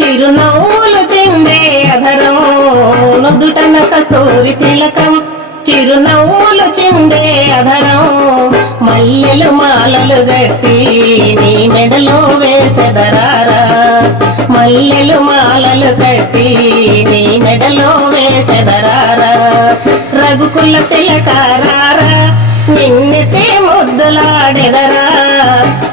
చిరునవ్వులు చెందే అధరం. నుదుటన కస్తూరి తిలకం. చిరునవ్వులు చెందే అధరం. మల్లెలు మాలలు గట్టి నీ మెడలో వేసెదరారా. మల్లెలు మాలలు కట్టి నీ మెడలో వేసెదరారా. రఘుకుల తిలకారారా నిన్నెతే ముద్దులాడెదరా.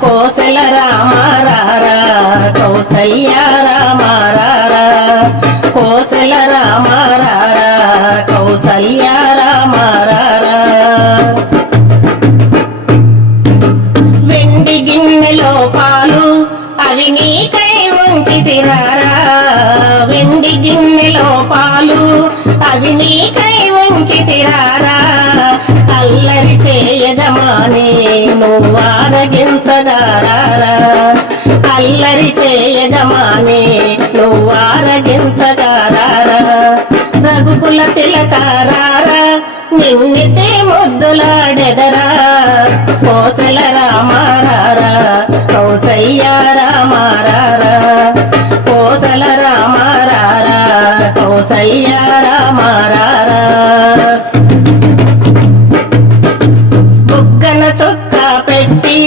కోసల రామారారా కౌసల్యారా కోసల రామారారా కౌసల్య రామారారా వెండి గిన్నెలో పాలు అవి నీకై ఉంచి తిరారా వెండి గిన్నెలో పాలు అవి నీకై ఉంచి తిరారా అల్లరి చేయగమాని నువ్వు ఆరగించగారారా అల్లరి చేయగమానే నిన్నితే ముద్దులాడెదరా? కోసల రామారారా? కౌసయ్య రామారారా? కోసల రామారారా? కౌసయ్య రామారారా? బుగ్గన చొక్క పెట్టి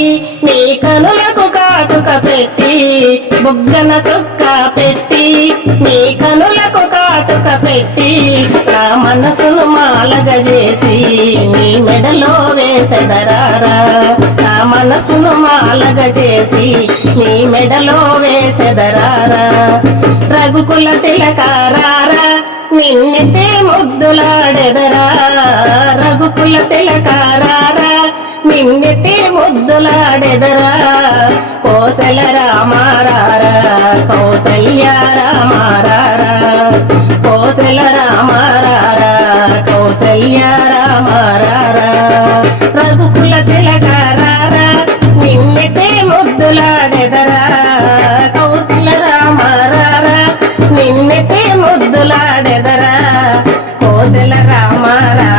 నీ కనులకు కాటుక పెట్టి బుగ్గన చొక్క కాటుక పెట్టి నా మనసును మాలగ చేసి నీ మెడలో వేసెదరారా? నా మనసును మాలగ చేసి నీ మెడలో వేసెదరారా? రఘుకుల తిలకారారా నిన్నెతే ముద్దులాడెదరా? రఘుకుల తిలకారారా నిన్నెతే ముద్దులాడెదరా? కోసల రామారారా కౌసల్య రామారారా కోసల రామారా కౌసల్య రామారారా రఘుకుల తిలకారారా నిన్నెతే ముద్దులాడెదరా కౌసల రామారా నిన్నెతే ముద్దులాడెదరా కోసల రామారా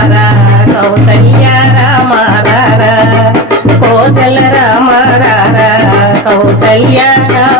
కౌసల్య రామారారా కోసల రామారారా కౌసల్య రామారారా